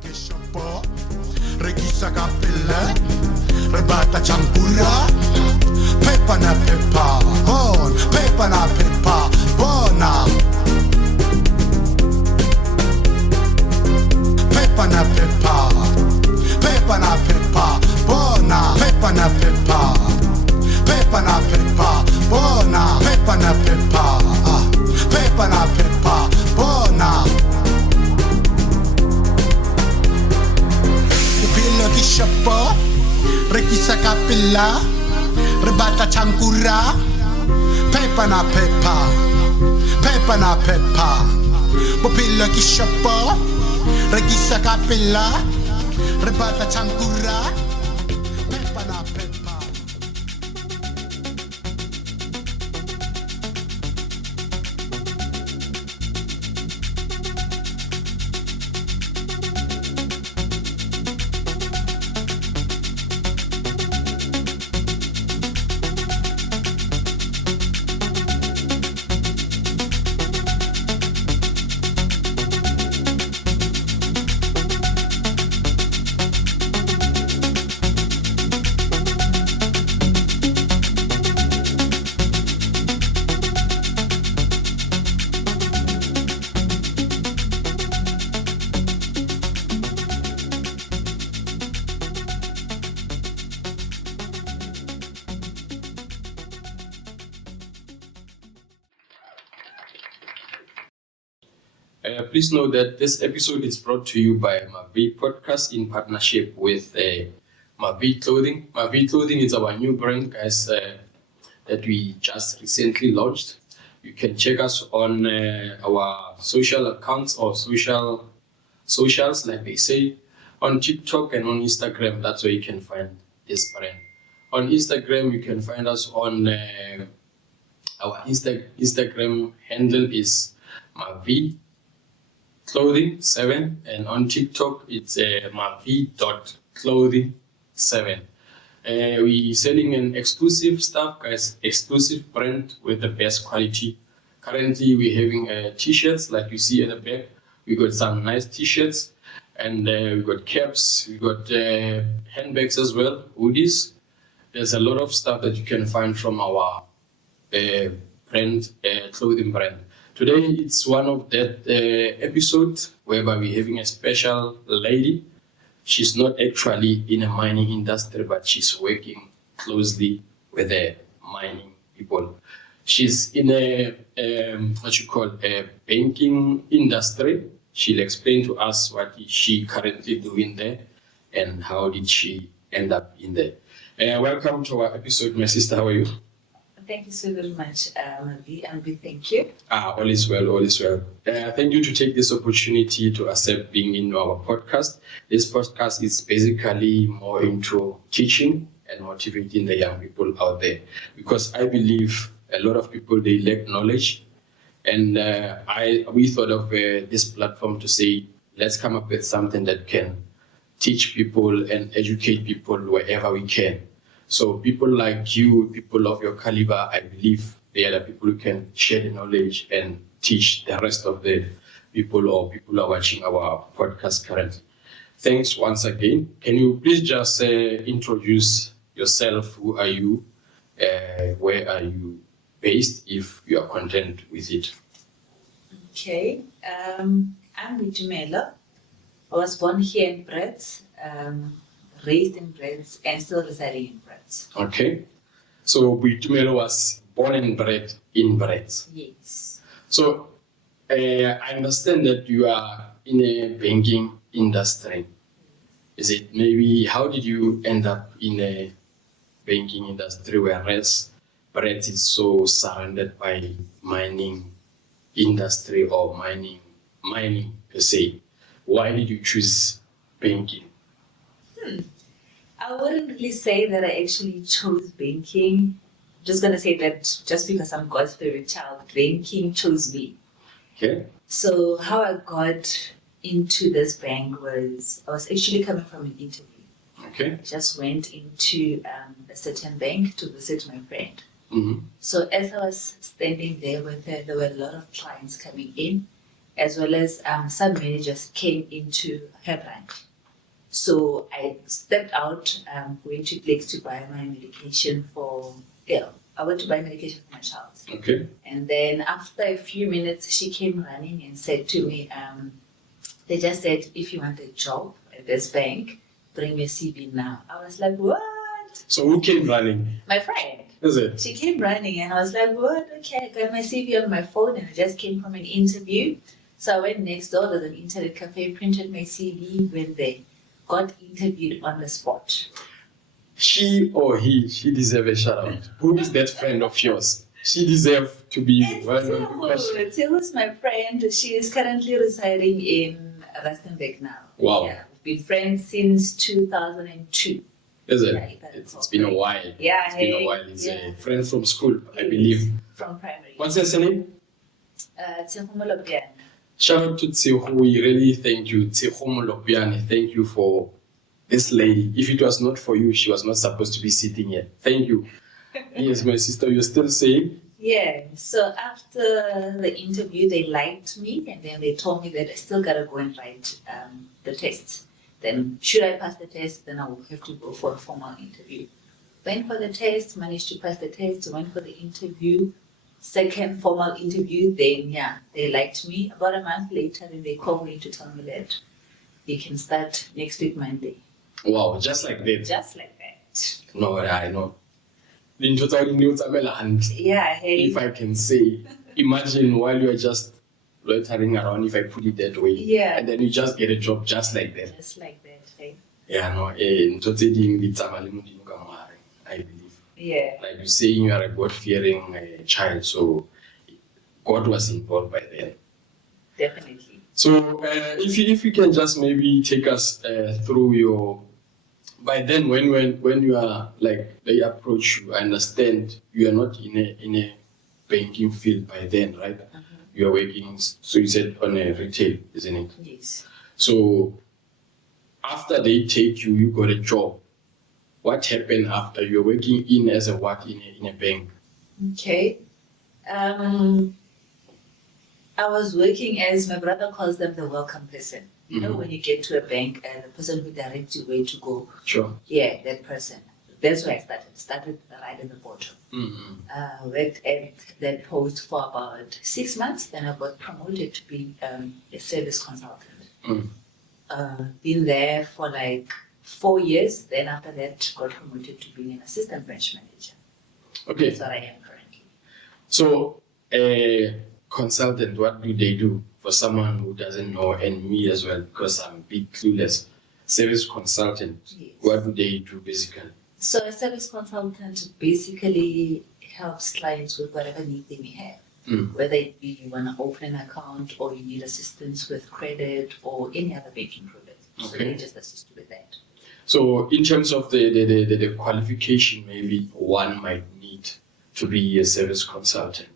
Keshapo, Regisa Kapilla, Rebata Champura, Pepa na Pepa, Bon, Pepa na Pepa, Bona, Pepa na Pepa, Pepa na Pepa, Bona, Pepa na Pepa, Pepa na Pepa, Bona, Pepa na Pepa, Pepa na Pepa, Bona. Kishapo, Rekisa Kapilla, Rebata Chankura, Pepa na Pepa, Pepa na Pepa, Bopilla Kishapo, Rekisa Kapilla, Rebata Chankura, Pepa na Pepa. Please know that this episode is brought to you by Mavi Podcast in partnership with Mavi Clothing. Mavi Clothing is our new brand, guys, that we just recently launched. You can check us on our social accounts or socials, like they say, on TikTok and on Instagram. That's where you can find this brand. On Instagram, you can find us on our Instagram handle is Mavi Clothing 7, and on TikTok it's mavi.clothing7. We're selling an exclusive stuff, guys, exclusive brand with the best quality. Currently we're having t-shirts like you see at the back. We got some nice t-shirts, and we got caps, we got handbags as well, hoodies. There's a lot of stuff that you can find from our brand, clothing brand. Today it's one of that episode whereby we're having a special lady. She's not actually in a mining industry, but she's working closely with the mining people. She's in a banking industry. She'll explain to us what is she currently doing there and how did she end up in there. Welcome to our episode, my sister. How are you? Thank you so very much, Mavi, and we thank you. All is well, all is well. Thank you to take this opportunity to accept being in our podcast. This podcast is basically more into teaching and motivating the young people out there, because I believe a lot of people, they lack knowledge, and we thought of this platform to say, let's come up with something that can teach people and educate people wherever we can. So people like you, people of your caliber, I believe they are the people who can share the knowledge and teach the rest of the people or people who are watching our podcast currently. Thanks once again. Can you please just introduce yourself? Who are you? Where are you based, if you are content with it? Okay, I'm Boitumelo. I was born here in Brits, raised in Brits, and still residing in Brits. Okay, so Boitumelo was born and bred in Brits. Yes. So I understand that you are in a banking industry. Is it maybe, how did you end up in a banking industry, whereas Brits is so surrounded by mining industry or mining per se? Why did you choose banking? I wouldn't really say that I actually chose banking. I'm just going to say that just because I'm God's favorite child, banking chose me. Okay. So how I got into this bank was, I was actually coming from an interview. Okay. I just went into a certain bank to visit my friend. Mm-hmm. So as I was standing there with her, there were a lot of clients coming in, as well as some managers came into her branch. So I stepped out, went to Blakes to buy my medication I went to buy medication for my child. Okay. And then after a few minutes, she came running and said to me, they just said, if you want a job at this bank, bring your CV now. I was like, what? So who came running? My friend. Is it? She came running and I was like, what? Okay, I got my CV on my phone and I just came from an interview. So I went next door to an internet cafe, printed my CV, went there, got interviewed on the spot. She or he, she deserve a shout out. Who is that friend of yours? She deserves to be well known. Tsehu's my friend. She is currently residing in Rustenburg now. Wow. Yeah, we've been friends since 2002. Is it? Yeah, It's been a while. Yeah, it's been a while. It's yeah. a friend from school, I believe. From primary. What's her name? Boitumelo Masemola. Shout out to Tsehu. We really thank you. Boitumelo Masemola, thank you for this lady. If it was not for you, she was not supposed to be sitting here. Thank you. Yes, my sister, you're still saying? Yeah, so after the interview, they liked me and then they told me that I still gotta go and write the test. Then, should I pass the test, then I will have to go for a formal interview. Went for the test, managed to pass the test, went for the interview, second formal interview, then they liked me. About a month later, then they called me to tell me that you can start next week, Monday. Wow, just like that. Just like that. No, I know. And Yeah, hey. if I can say, imagine while you're just loitering around, if I put it that way, Yeah. and then you just get a job just like that. Just like that, hey. Yeah, no, I believe. Yeah. Like you're saying, you are a God-fearing child, so God was involved by then. Definitely. So if you can just maybe take us through your, by then when you are like they approach you, I understand you are not in a banking field by then, right? You are working, so you said on a retail, isn't it? Yes. So after they take you, you got a job. What happened after you're working in as a what in a bank? Okay. I was working as, my brother calls them the welcome person. You know, when you get to a bank, the person who directs you where to go. Sure. Yeah, that person. That's where I started right at the bottom. Worked at that post for about 6 months. Then I got promoted to be a service consultant. Been there for like 4 years. Then after that, got promoted to being an assistant branch manager. Okay. That's what I am currently. So a consultant, what do they do for someone who doesn't know, and me as well, because I'm a bit clueless? Service consultant, Yes. What do they do basically? So a service consultant basically helps clients with whatever need they may have. Whether it be you want to open an account or you need assistance with credit or any other banking product. So Okay. they just assist you with that. So in terms of the qualification, maybe one might need to be a service consultant.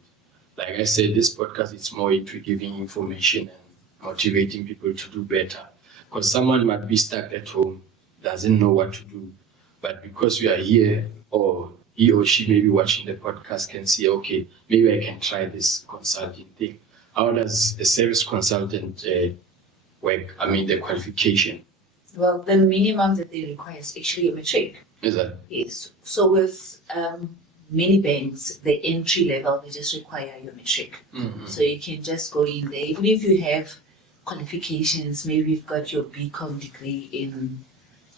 Like I said, this podcast is more into giving information and motivating people to do better. Because someone might be stuck at home, doesn't know what to do. But because we are here, or he or she may be watching the podcast, can see, okay, maybe I can try this consulting thing. How does a service consultant work? I mean, the qualification. Well, the minimum that they require is actually a matric. Is that? Yes. So with many banks, the entry level, they just require your matric. So you can just go in there, even if you have qualifications, maybe you've got your BCom degree in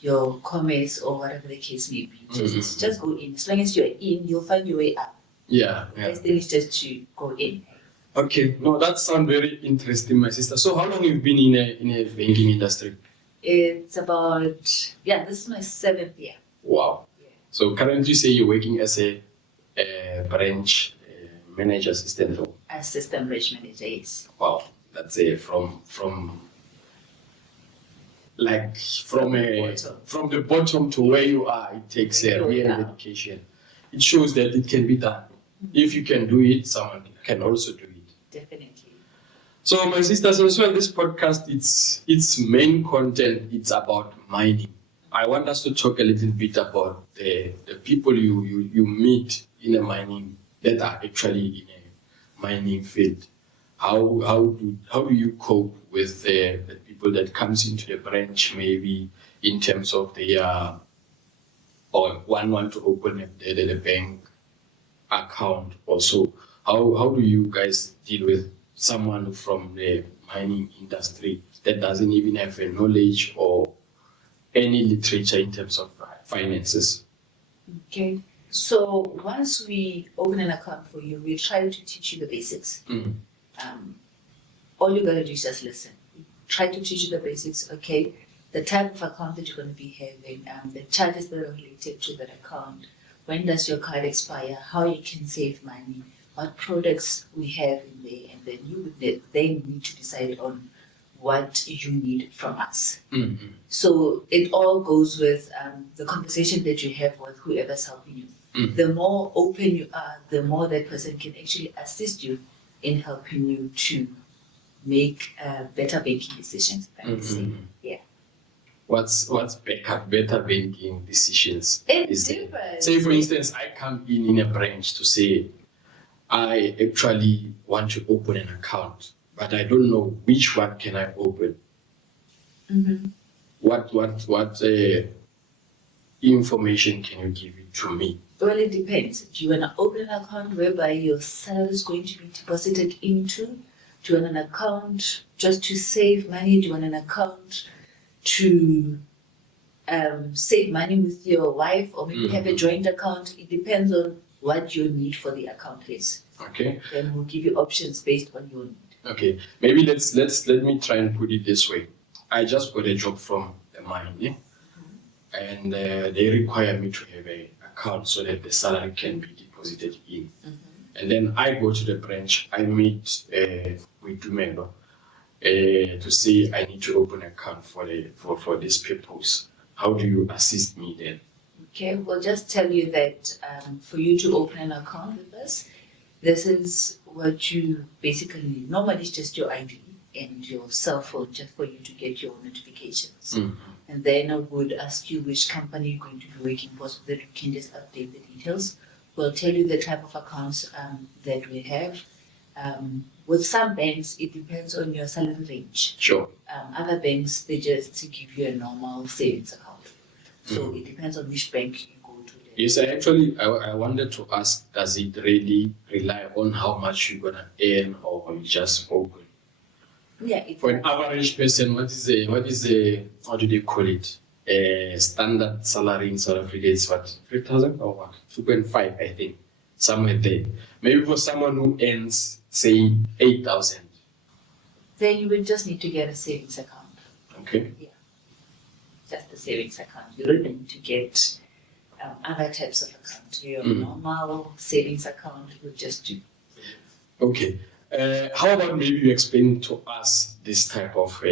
your commerce or whatever the case may be. Just go in. As long as you're in, you'll find your way up. Yeah. The best thing is just to go in. Okay, no, that sounds very interesting, my sister. So how long have you been in a banking industry? It's about, this is my 7th year. Wow. Yeah. So currently you say you're working as a branch manager assistant. Assistant branch manager, yes. Wow, that's from the bottom to where you are. It takes a real dedication. It shows that it can be done. If you can do it, someone can also do it. Definitely. So my sisters, as well, this podcast, its main content, it's about mining. I want us to talk a little bit about the people you meet in a mining, that are actually in a mining field. how do you cope with the people that comes into the branch, maybe in terms of their or one want to open the bank account also? How do you guys deal with someone from the mining industry that doesn't even have a knowledge or any literature in terms of finances? Okay. So once we open an account for you, we try to teach you the basics. All you gotta do is just listen. Try to teach you the basics. Okay, the type of account that you're going to be having, the charges that are related to that account, when does your card expire, how you can save money, what products we have in there, and then you would then need to decide on what you need from us. Mm-hmm. So it all goes with the conversation that you have with whoever's helping you. Mm-hmm. The more open you are, the more that person can actually assist you in helping you to make better banking decisions. I would say. Yeah. What's better banking decisions? It differs. Say for instance, I come in a branch to say I actually want to open an account, but I don't know which one can I open. Mm-hmm. What information can you give it to me? Well, it depends. Do you want to open an account whereby your salary is going to be deposited into? Do you want an account just to save money? Do you want an account to save money with your wife, or maybe have a joint account? It depends on what your need for the account is. Okay. Then we'll give you options based on your need. Okay. Maybe let me try and put it this way. I just got a job from the mine, yeah? And they require me to have an account so that the salary can be deposited in. And then I go to the branch. I meet Boitumelo to say I need to open an account for this purpose. How do you assist me then? Okay, we'll just tell you that for you to open an account with us, this is what you basically need. Normally, it's just your ID and your cell phone just for you to get your notifications. And then I would ask you which company you're going to be working for so that you can just update the details. We'll tell you the type of accounts that we have. With some banks, it depends on your salary range. Sure. Other banks, they just give you a normal savings account. So it depends on which bank you go to. Yes, I wanted to ask, does it really rely on how much you're gonna earn or you just open? Yeah. For an average person, what do they call it? Standard salary in South Africa is what, 3,000 or what? 2.5, I think, somewhere there. Maybe for someone who earns, say, 8,000. Then you will just need to get a savings account. Okay. Yeah. Just a savings account. You don't need to get other types of account. Your normal savings account will just do. Okay. How about maybe you explain to us this type of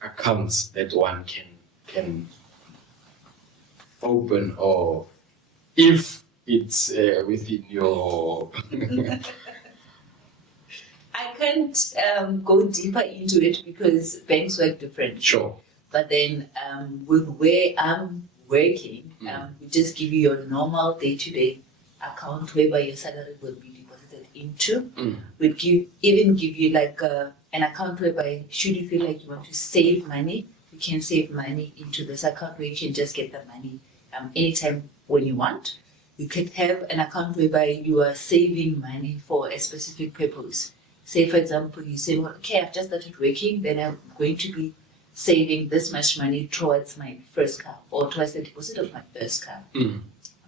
accounts that one can open, or if it's within your... I can't go deeper into it because banks work differently. Sure. But then with where I'm working, we just give you your normal day-to-day account whereby your salary will be deposited into. We'd even give you like an account whereby should you feel like you want to save money, you can save money into this account where you can just get the money anytime when you want. You could have an account whereby you are saving money for a specific purpose. Say, for example, you say, well, okay, I've just started working, then I'm going to be saving this much money towards my first car or towards the deposit of my first car.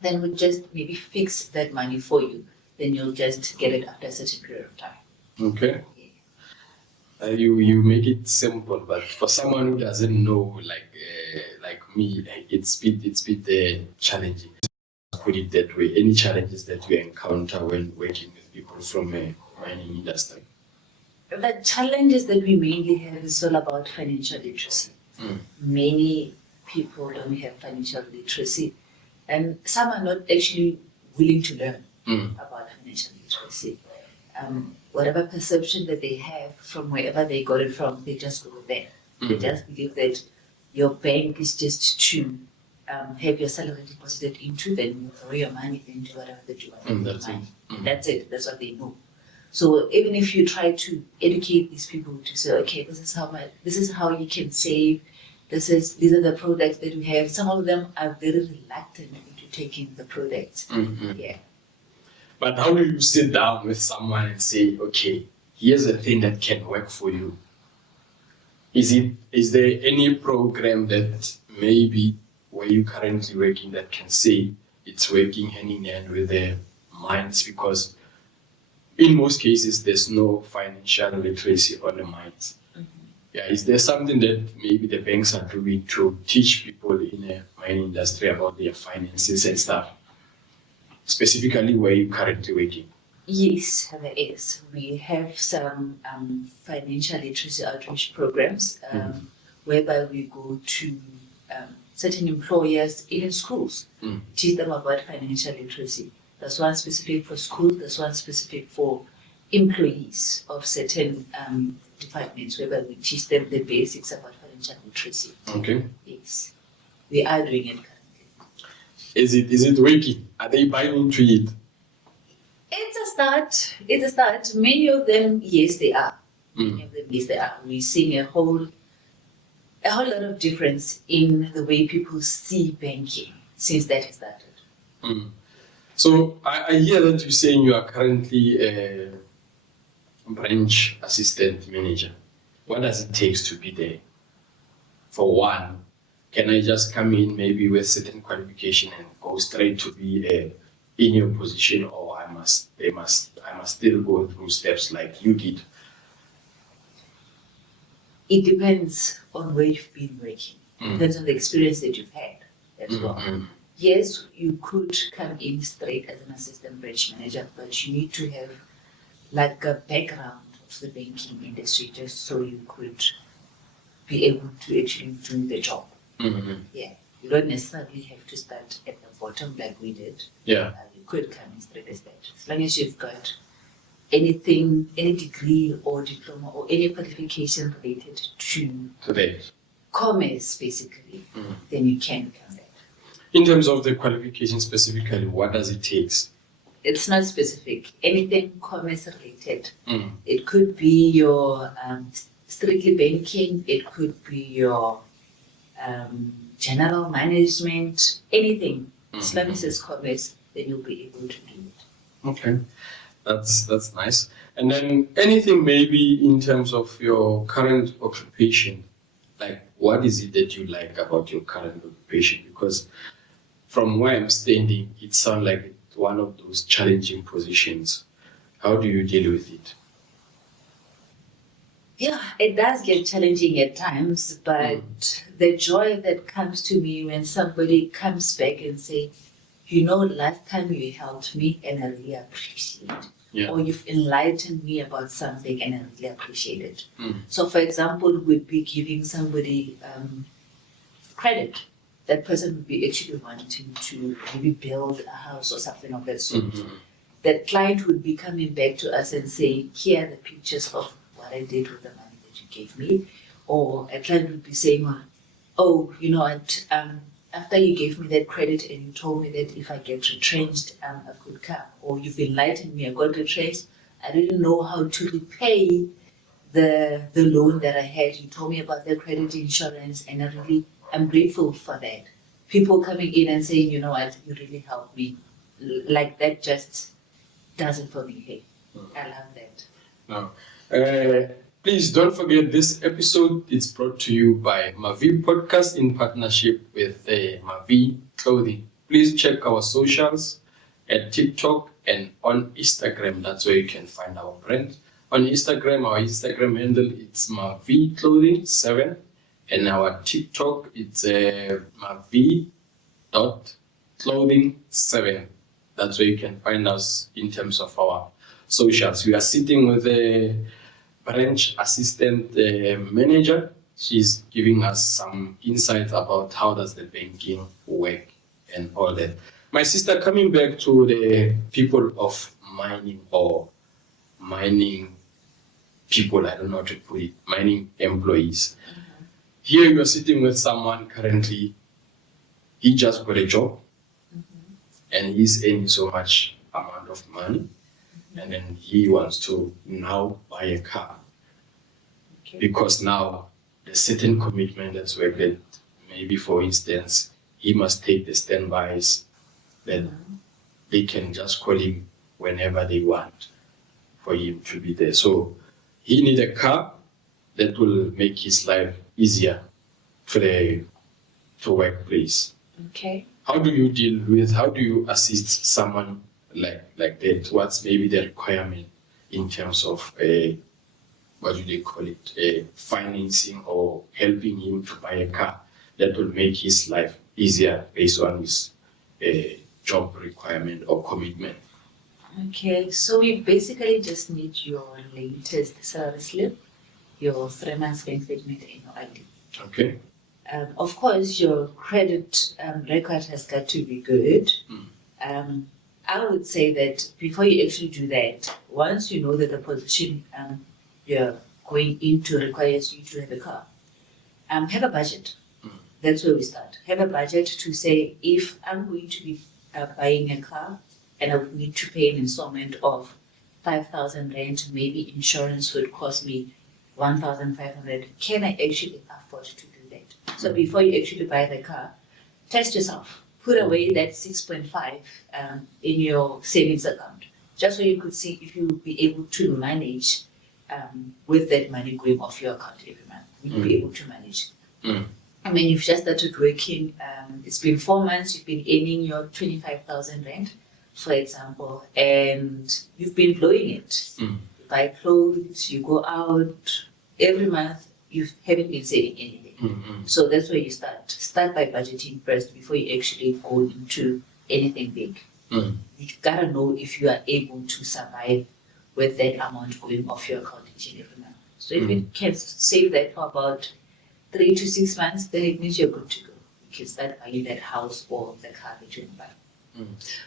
Then we'll just maybe fix that money for you. Then you'll just get it after a certain period of time. Okay. You make it simple, but for someone who doesn't know, like me, it's bit challenging. Put it that way. Any challenges that you encounter when working with people from a mining industry? The challenges that we mainly have is all about financial literacy. Many people don't have financial literacy, and some are not actually willing to learn about financial literacy. Whatever perception that they have from wherever they got it from, they just go there. They just believe that your bank is just to have your salary deposited into, then you throw your money into whatever that you want. That's it. That's it. That's what they know. So even if you try to educate these people to say, okay, this is how you can save, these are the products that we have. Some of them are very reluctant into taking the products. Yeah. But how do you sit down with someone and say, okay, here's a thing that can work for you? Is there any program that maybe where you're currently working that can say it's working hand in hand with their minds? Because in most cases, there's no financial literacy on the minds. Yeah, is there something that maybe the banks are doing to teach people in the mining industry about their finances and stuff? Specifically where you're currently working? Yes, there is. We have some financial literacy outreach programs whereby we go to certain employers, even schools, teach them about financial literacy. There's one specific for schools, there's one specific for employees of certain departments, whereby we teach them the basics about financial literacy. Okay. Yes, we are doing it currently. Is it working? Are they buying into it? It's a start. Many of them, yes, they are. Many of them, yes, they are. We're seeing a whole lot of difference in the way people see banking since that has started. So I hear that you're saying you are currently a branch assistant manager. What does it take to be there? For one, can I just come in maybe with certain qualification and go straight to be in your position, or I must still go through steps like you did? It depends on where you've been working. Depends on the experience that you've had as well. Yes, you could come in straight as an assistant branch manager, but you need to have like a background of the banking industry just so you could be able to actually do the job. Yeah, you don't necessarily have to start at the bottom like we did. Yeah. You could come in straight as that. As long as you've got anything, any degree or diploma or any qualification related to That. commerce, basically, then you can come back. In terms of the qualification specifically, what does it take? It's not specific. Anything commerce related. It could be your strictly banking. It could be your general management. Anything. As long as it's commerce, then you'll be able to do it. Okay, that's nice. And then anything maybe in terms of your current occupation, like what is it that you like about your current occupation? Because from where I'm standing, it sounds like it's one of those challenging positions. How do you deal with it? Yeah, it does get challenging at times, but the joy that comes to me when somebody comes back and say, you know, last time you helped me and I really appreciate it. Yeah. Or you've enlightened me about something and I really appreciate it. So, for example, we'd be giving somebody credit. That person would be actually wanting to maybe build a house or something of that sort. That client would be coming back to us and saying, here are the pictures of what I did with the money that you gave me. Or a client would be saying, oh, you know what, after you gave me that credit and you told me that if I get retrenched, I could come. Or you've enlightened me, I got retrenched. I didn't know how to repay the loan that I had. You told me about the credit insurance and I'm grateful for that. People coming in and saying, you know what, you really helped me. Like that just does it for me. Hey, I love that. No. Please don't forget this episode is brought to you by Mavi Podcast in partnership with Mavi Clothing. Please check our socials at TikTok and on Instagram. That's where you can find our brand. On Instagram, our Instagram handle it's Mavi Clothing 7. And our TikTok, it's mavi.clothing7. That's where you can find us in terms of our socials. We are sitting with a branch assistant manager. She's giving us some insights about how does the banking work and all that. My sister, coming back to the people of mining or mining people, I don't know how to put it, mining employees. Here you are sitting with someone currently, he just got a job and he's earning so much amount of money. and then he wants to now buy a car. Okay. Because now there's certain commitment that's worked that maybe, for instance, he must take the standbys, then they can just call him whenever they want for him to be there. So he needs a car that will make his life easier to the workplace. Okay. How do you assist someone like that? What's maybe the requirement in terms of what do they call it, financing or helping him to buy a car that will make his life easier based on his job requirement or commitment? Okay, so we basically just need your latest salary slip, your 3 months bank statement, and your ID. Okay. Of course, your credit record has got to be good. I would say that before you actually do that, once you know that the position you're going into requires you to have a car, have a budget. That's where we start. Have a budget to say, if I'm going to be buying a car and I would need to pay an installment of 5,000 rand, maybe insurance would cost me 1,500. Can I actually afford to do that? So before you actually buy the car, test yourself. Put away that 6.5 in your savings account, just so you could see if you would be able to manage with that money going off your account every month. You'd be able to manage. I mean, you've just started working, it's been 4 months, you've been earning your 25,000 rand, for example, and you've been blowing it. You buy clothes, you go out, every month you haven't been saving anything. So that's where you start. Start by budgeting first before you actually go into anything big. You gotta know if you are able to survive with that amount going off your account each and every month. So if you can save that for about 3 to 6 months, then it means you're good to go. You can start buying that house or the car that you buy.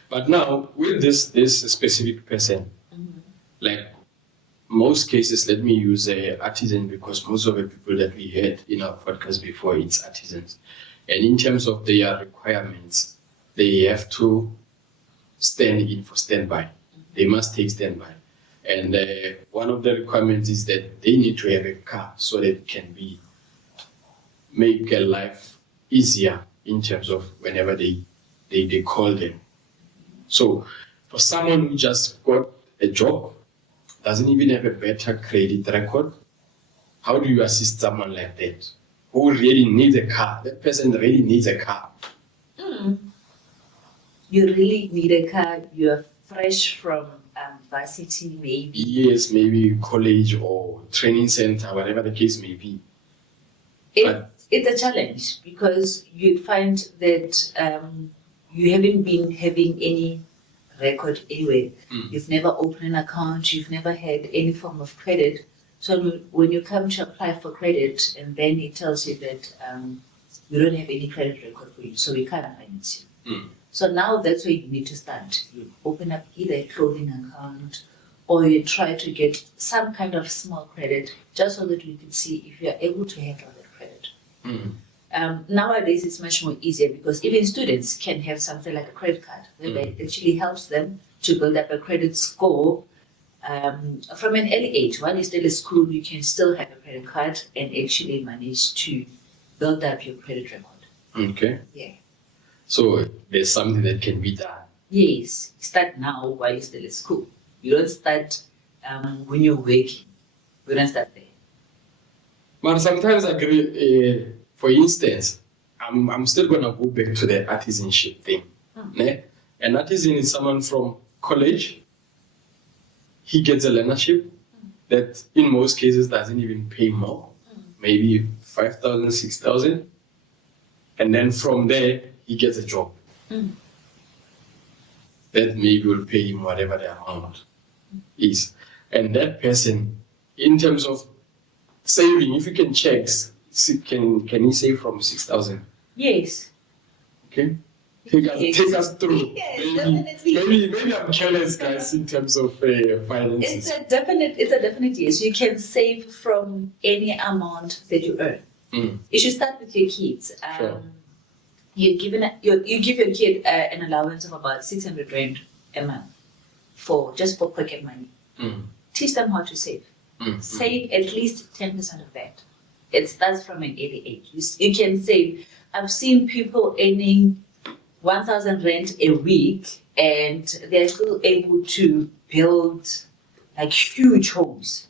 But now, with this specific person, like most cases, let me use artisan, because most of the people that we had in our podcast before, it's artisans. And in terms of their requirements, they have to stand in for standby. They must take standby. And one of the requirements is that they need to have a car so that it can make a life easier in terms of whenever they call them. So for someone who just got a job, doesn't even have a better credit record, how do you assist someone like that who really needs a car? That person really needs a car. You really need a car. You're fresh from varsity, maybe. Yes, maybe college or training center, whatever the case may be. It's a challenge because you'd find that you haven't been having any record anyway. You've never opened an account, you've never had any form of credit. So when you come to apply for credit and then it tells you that we don't have any credit record for you, so we can't finance you. So now that's where you need to start. You open up either a clothing account or you try to get some kind of small credit just so that we can see if you are able to handle that credit. Nowadays it's much more easier because even students can have something like a credit card where it actually helps them to build up a credit score from an early age. While you're still at school, you can still have a credit card and actually manage to build up your credit record. Okay. Yeah. So there's something that can be done. Yes. Start now while you're still at school. You don't start when you're working. You don't start there. But sometimes I agree, for instance, I'm still going to go back to the artisanship thing. Ne? An artisan is someone from college. He gets a learnership that in most cases doesn't even pay more, maybe 5,000, 6,000. And then from there, he gets a job. That maybe will pay him whatever the amount is. And that person, in terms of saving, if you can check, can he save from 6,000? Yes. Okay. Take us through. Yes, Maybe I'm careless, guys, in terms of finances. It's a definite yes. You can save from any amount that you earn. You should start with your kids. Sure. You give your kid an allowance of about 600 rand a month. for pocket money. Teach them how to save. Save at least 10% of that. It starts from an early age. You can save. I've seen people earning 1,000 rand a week, and they're still able to build like huge homes.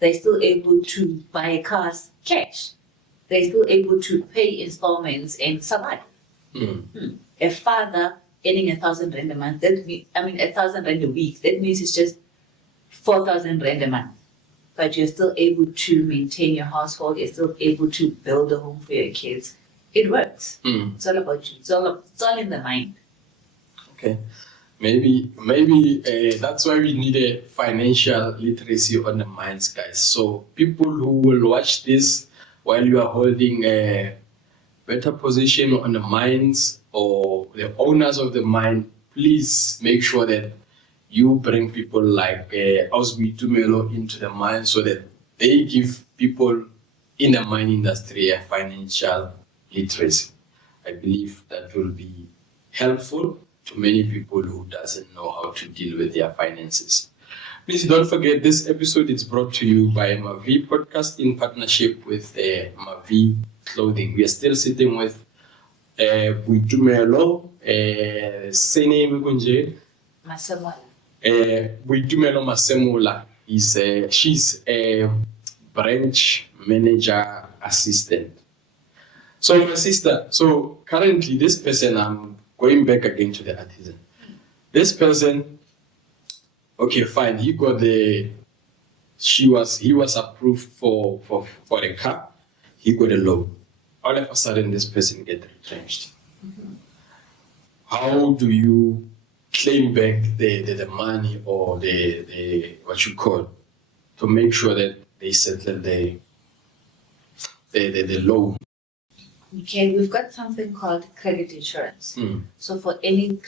They're still able to buy cars cash. They're still able to pay installments and survive. A father earning 1,000 rand a month, 1,000 rand a week, that means it's just 4,000 rand a month. But you're still able to maintain your household, you're still able to build a home for your kids. It works. It's all about you. It's all in the mind. Okay. Maybe that's why we need a financial literacy on the minds, guys. So people who will watch this while you are holding a better position on the mines or the owners of the mine, please make sure that you bring people like Boitumelo into the mine so that they give people in the mine industry a financial literacy. I believe that will be helpful to many people who doesn't know how to deal with their finances. Please don't forget, this episode is brought to you by Mavi Podcast in partnership with Mavi Clothing. We are still sitting with Boitumelo Masemola. Boitumelo Masemola. She's a branch manager assistant. So my sister, currently this person, I'm going back again to the artisan. This person, okay, fine, he was approved for a car, he got a loan. All of a sudden this person get retrenched. How do you claim back the money or the what you call to make sure that they settle the loan? Okay, we've got something called credit insurance. So for any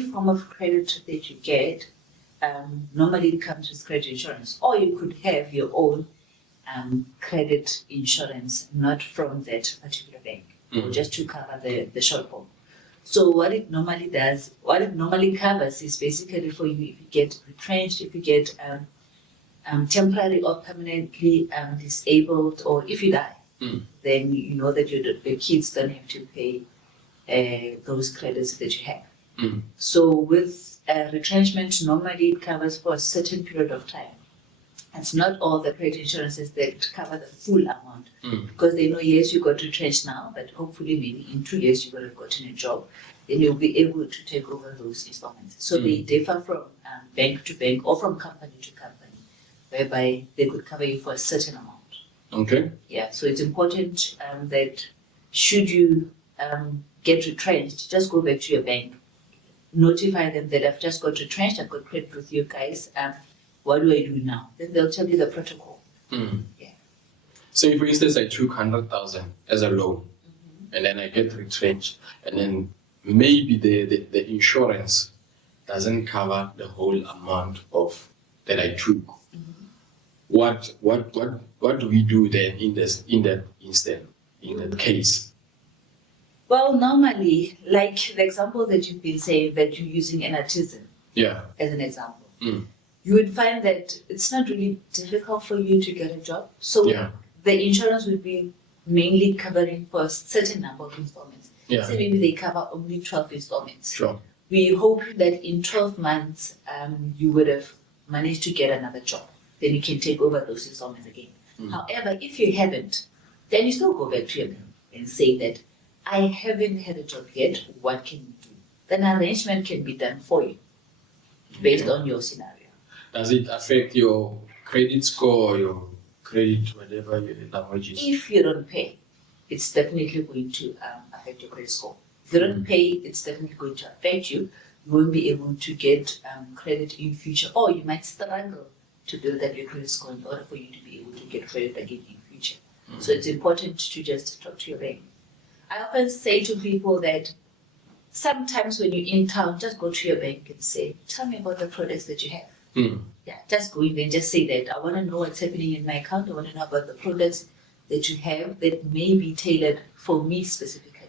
form of credit that you get, normally it comes with credit insurance, or you could have your own credit insurance, not from that particular bank, or just to cover the shortfall. So what it normally covers is basically for you if you get retrenched, if you get temporary or permanently disabled, or if you die. Then you know that your kids don't have to pay those credits that you have. So with retrenchment, normally it covers for a certain period of time. It's not all the credit insurances that cover the full amount, because they know, yes, you got retrenched now, but hopefully maybe in 2 years you would have gotten a job, then you'll be able to take over those installments. So they differ from bank to bank or from company to company, whereby they could cover you for a certain amount. Okay. Yeah, so it's important that should you get retrenched, just go back to your bank, notify them that I've just got retrenched, I've got credit with you guys, what do I do now? Then they'll tell you the protocol. Yeah. So if, for instance, I took 100,000 as a loan, and then I get retrenched, and then maybe the insurance doesn't cover the whole amount of that I took. What do we do then in that case? Well, normally, like the example that you've been saying, that you're using an artisan as an example, you would find that it's not really difficult for you to get a job. So the insurance would be mainly covering for a certain number of installments. So maybe they cover only 12 installments. Sure. We hope that in 12 months, you would have managed to get another job. Then you can take over those installments again. However, if you haven't, then you still go back to your bank and say that I haven't had a job yet, what can you do? Then arrangement can be done for you based on your scenario. Does it affect your credit score or your credit, whatever your language is? If you don't pay, it's definitely going to affect your credit score. If you don't pay, it's definitely going to affect you. You won't be able to get credit in future, or you might struggle to build up your credit score in order for you to be able to get credit again in future. So it's important to just talk to your bank. I often say to people that sometimes when you're in town, just go to your bank and say, tell me about the products that you have. Yeah, just go in there and just say that I want to know what's happening in my account. I want to know about the products that you have that may be tailored for me specifically.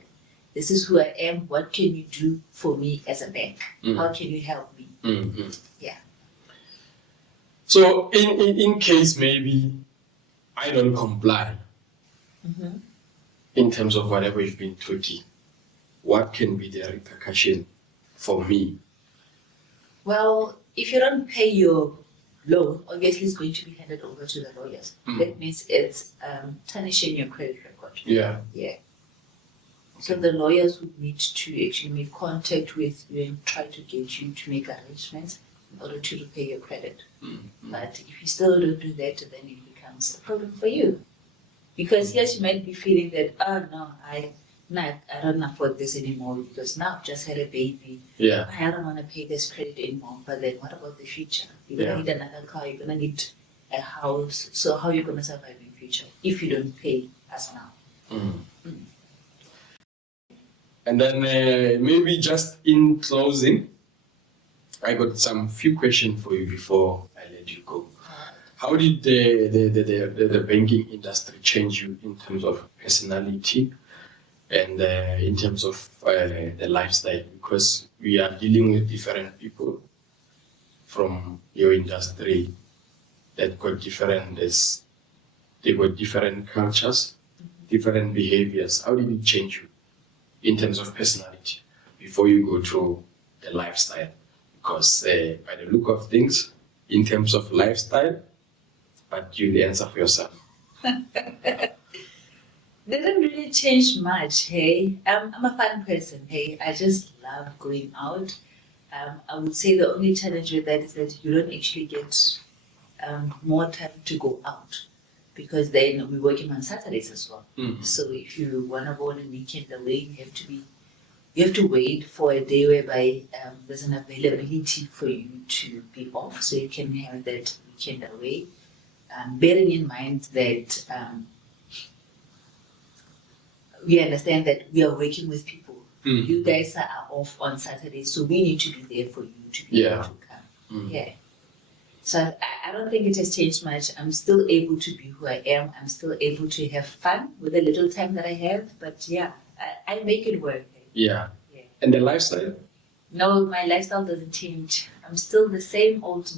This is who I am. What can you do for me as a bank? How can you help me? Yeah. So in case maybe I don't comply in terms of whatever you've been tweaking, what can be the repercussion for me? Well, if you don't pay your loan, obviously it's going to be handed over to the lawyers. That means it's tarnishing your credit record. Yeah. Yeah. So the lawyers would need to actually make contact with you and try to get you to make arrangements in order to repay your credit. But if you still don't do that, then it becomes a problem for you. Because yes, you might be feeling that, oh no, I don't afford this anymore because now I've just had a baby. Yeah. I don't want to pay this credit anymore. But then what about the future? You're Yeah. going to need another car, you're going to need a house. So how are you going to survive in the future if you don't pay us now? And then maybe just in closing, I got some few questions for you before I let you go. How did the banking industry change you in terms of personality and in terms of the lifestyle? Because we are dealing with different people from your industry that got they got different cultures, different behaviors. How did it change you in terms of personality before you go through the lifestyle? Because by the look of things, in terms of lifestyle, but you'll answer for yourself. Didn't really change much, hey. I'm a fun person, hey. I just love going out. I would say the only challenge with that is that you don't actually get more time to go out because then we're working on Saturdays as well. So if you want to go on a weekend away, you have to wait for a day whereby there's an availability for you to be off, so you can have that weekend away. Bearing in mind that we understand that we are working with people. You guys are off on Saturday, so we need to be there for you to be able to come. Yeah. So I don't think it has changed much. I'm still able to be who I am. I'm still able to have fun with the little time that I have. But yeah, I make it work. Yeah. And the lifestyle? No, my lifestyle doesn't change. I'm still the same old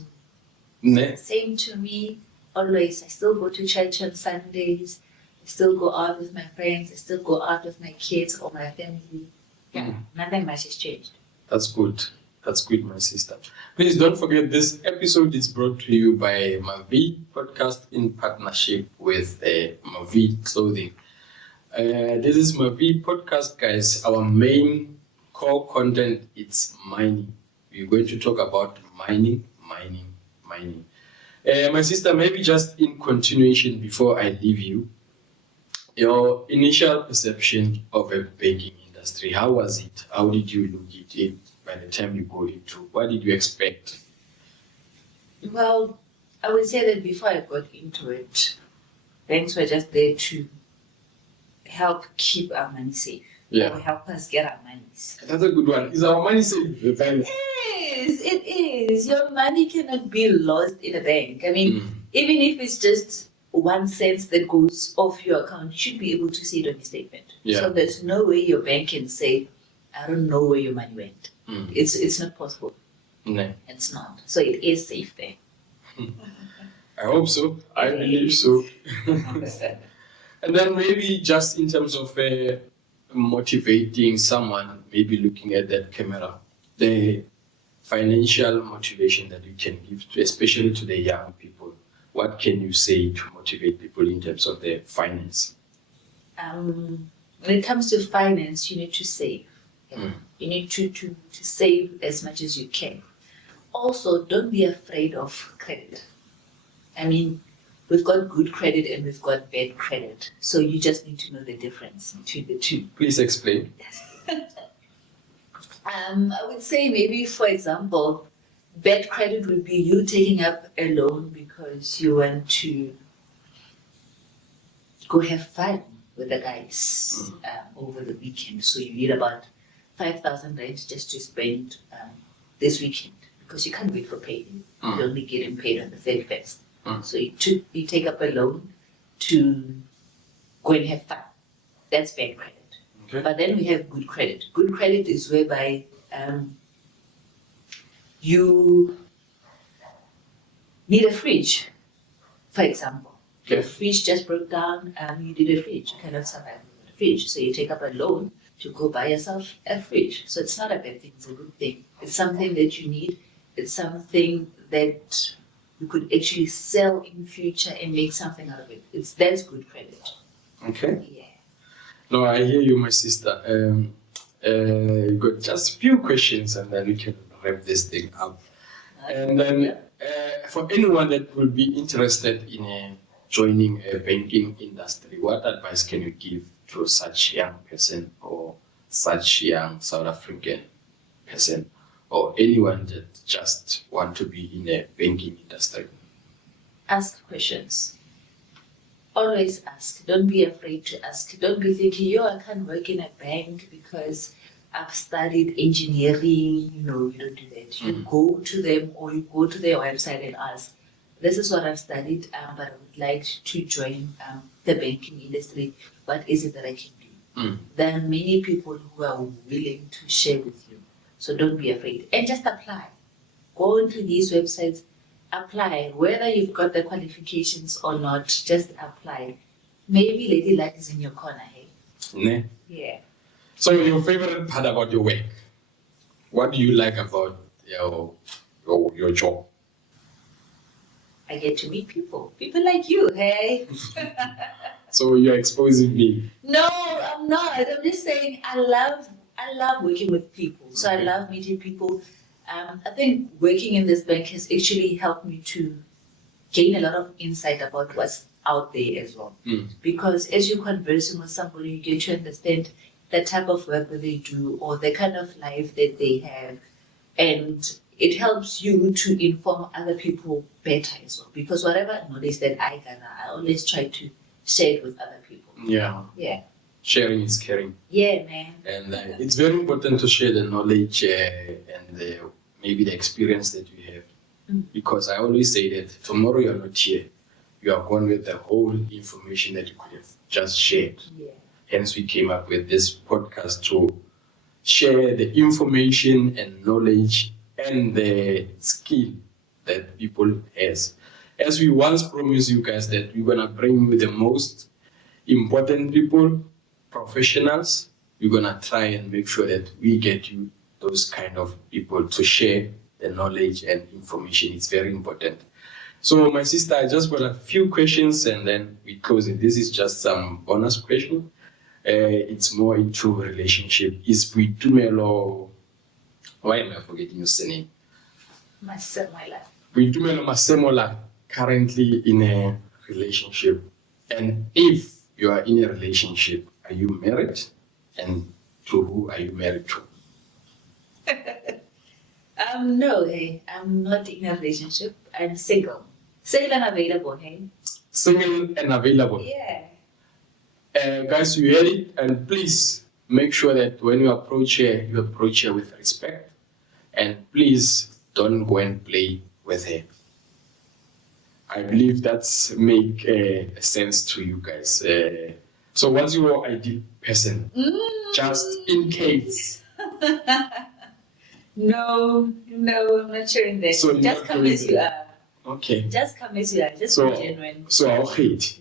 me. Same to me. Always. I still go to church on Sundays. I still go out with my friends. I still go out with my kids or my family. Yeah, nothing much has changed. That's good. That's good, my sister. Please don't forget this episode is brought to you by Mavi Podcast in partnership with Mavi Clothing. This is Mavi Podcast, guys. Our main core content is mining. We're going to talk about mining. My sister, maybe just in continuation before I leave you, your initial perception of a banking industry, how was it? How did you look at it by the time you got into? What did you expect? Well, I would say that before I got into it, banks were just there to help keep our money safe. Yeah. Or help us get our money. That's a good one. Is our money safe? It is. Your money cannot be lost in a bank. I mean, even if it's just 1 cent that goes off your account, you should be able to see it on your statement. Yeah. So there's no way your bank can say, I don't know where your money went. It's not possible. No. It's not. So it is safe there. I hope so. I believe so. And then maybe just in terms of motivating someone, maybe looking at that camera, the financial motivation that you can give to, especially to the young people. What can you say to motivate people in terms of their finance? When it comes to finance, you need to save. You need to save as much as you can. Also, don't be afraid of credit. I mean, we've got good credit and we've got bad credit. So you just need to know the difference between the two. Please explain. I would say maybe, for example, bad credit would be you taking up a loan because you want to go have fun with the guys over the weekend. So you need about 5,000 rand just to spend this weekend because you can't wait for payday. You're only getting paid on the 31st. So you take up a loan to go and have fun. That's bad credit. Okay. But then we have good credit. Good credit is whereby you need a fridge, for example. Okay. Your fridge just broke down, you need a fridge. You cannot survive without a fridge. So you take up a loan to go buy yourself a fridge. So it's not a bad thing, it's a good thing. It's something that you need. It's something that you could actually sell in future and make something out of it. That's good credit. Okay. Yeah. No, I hear you, my sister. You got just a few questions and then we can wrap this thing up. And then for anyone that will be interested in joining a banking industry, what advice can you give to such young person or such young South African person or anyone that just want to be in a banking industry? Ask questions. Always ask. Don't be afraid to ask. Don't be thinking, yo, I can't work in a bank because I've studied engineering. No, you don't do that. You go to them or you go to their website and ask, this is what I've studied, but I would like to join the banking industry. What is it that I can do? There are many people who are willing to share with you. So don't be afraid. And just apply. Go into these websites, apply. Whether you've got the qualifications or not, just apply. Maybe Lady Luck is in your corner, hey? Ne? Yeah. So your favorite part about your work? What do you like about your job? I get to meet people. People like you, hey? So you're exposing me. No, I'm not. I'm just saying I love working with people. So I love meeting people. I think working in this bank has actually helped me to gain a lot of insight about what's out there as well. Because as you're conversing with somebody, you get to understand the type of work that they do or the kind of life that they have. And it helps you to inform other people better as well. Because whatever knowledge that I gather, I always try to share it with other people. Yeah. Yeah. Sharing is caring. Yeah, man. And it's very important to share the knowledge and maybe the experience that you have. Because I always say that tomorrow you're not here. You are gone with the whole information that you could have just shared. Yeah. Hence, we came up with this podcast to share the information and knowledge and the skill that people has. As we once promised you guys that we're gonna bring you the most important people, professionals. We're gonna try and make sure that we get you those kind of people to share the knowledge and information. It's very important. So my sister, I just got a few questions and then we close it. This is just some bonus question. It's more into relationship. Is Boitumelo, why am I forgetting your surname? Masemola. Boitumelo Masemola currently in a relationship? And if you are in a relationship, are you married? And to who are you married to? No, hey, I'm not in a relationship. I'm single. Single and available, hey? Single and available. Yeah. Guys, you heard it, and please make sure that when you approach her with respect, and please don't go and play with her. I believe that's make sense to you guys. So what's your ideal person? Just in case. No, I'm not sharing that. So just come as you are. Okay. Just come as you are. Just be genuine. So I'll hate.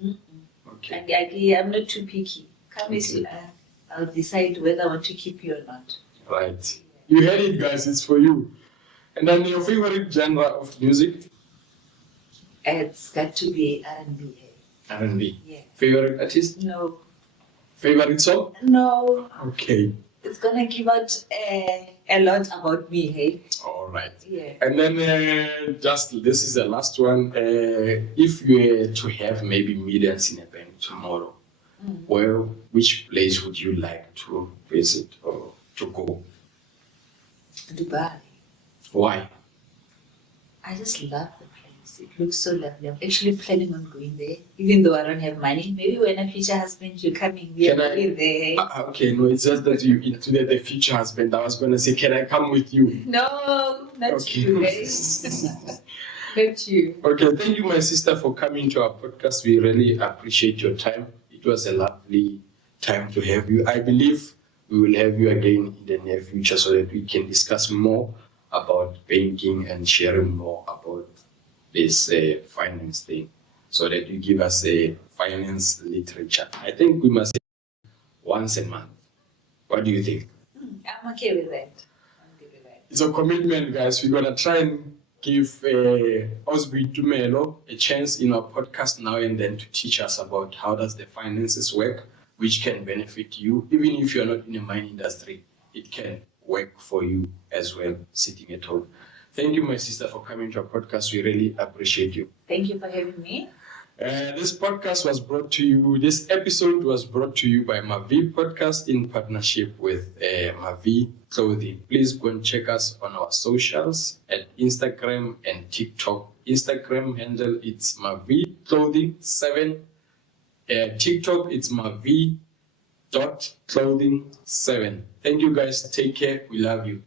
Okay. I'm not too picky. Come as you are. I'll decide whether I want to keep you or not. Right. You heard it, guys. It's for you. And then your favorite genre of music? It's got to be R&B. R&B. Yeah. Favorite artist? No. Favorite song? No. Okay. It's gonna give out a lot about me, hey? All right. Yeah. And then just this is the last one. If you were to have maybe millions in a bank tomorrow, which place would you like to visit or to go? Dubai. Why? I just love the place. It looks so lovely. I'm actually planning on going there, even though I don't have money. Maybe when a future husband, you're coming, we're going there. Okay, no, it's just that you into the future husband. I was going to say, can I come with you? No, not Okay. you, eh? Not you. Okay, thank you, my sister, for coming to our podcast. We really appreciate your time. It was a lovely time to have you. I believe we will have you again in the near future so that we can discuss more about banking and sharing more about this finance thing, so that you give us a finance literature. I think we must once a month. What do you think? I'm okay with that. It's a commitment, guys. We're gonna try and give Boitumelo a chance in our podcast now and then to teach us about how does the finances work, which can benefit you. Even if you're not in the mining industry, it can work for you as well, sitting at home. Thank you, my sister, for coming to our podcast. We really appreciate you. Thank you for having me. This episode was brought to you by Mavi Podcast in partnership with Mavi Clothing. Please go and check us on our socials at Instagram and TikTok. Instagram handle it's Mavi Clothing 7. TikTok it's Mavi.clothing7. Thank you guys. Take care. We love you.